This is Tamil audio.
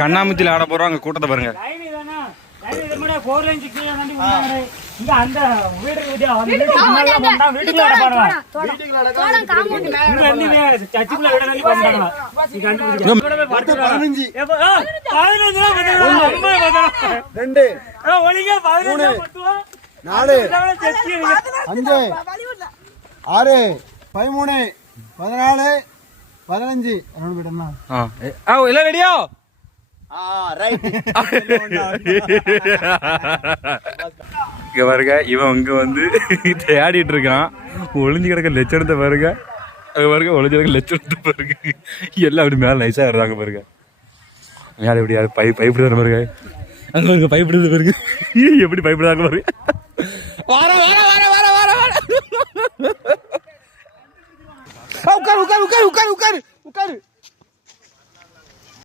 கண்ணாமூச்சியில் ஆட போறோம். அங்க கூட்டத்தை பாருங்க. எல்லாம் ரெடியா? இங்க பாருங்க, இவன் இங்க வந்து தேடிட்டு இருக்கான். ஒளிஞ்சு கிடக்க லட்சணத்தை பாருங்க. அங்க பாருங்க, ஒளிஞ்சு கிடக்க லட்சணத்தை பாருங்க. எல்லாம் அப்படி மேல நைஸா ஏறாங்க பாருங்க. மேல எப்படி யாரு பயப்படுற பாருங்க. அங்க பாருங்க, பயப்படுறது பாருங்க. எப்படி பயப்படுறாங்க பாருங்க. வார வார வார வார வார வார உட்காரு உட்காரு உட்காரு உட்காரு உட்காரு உட்காரு.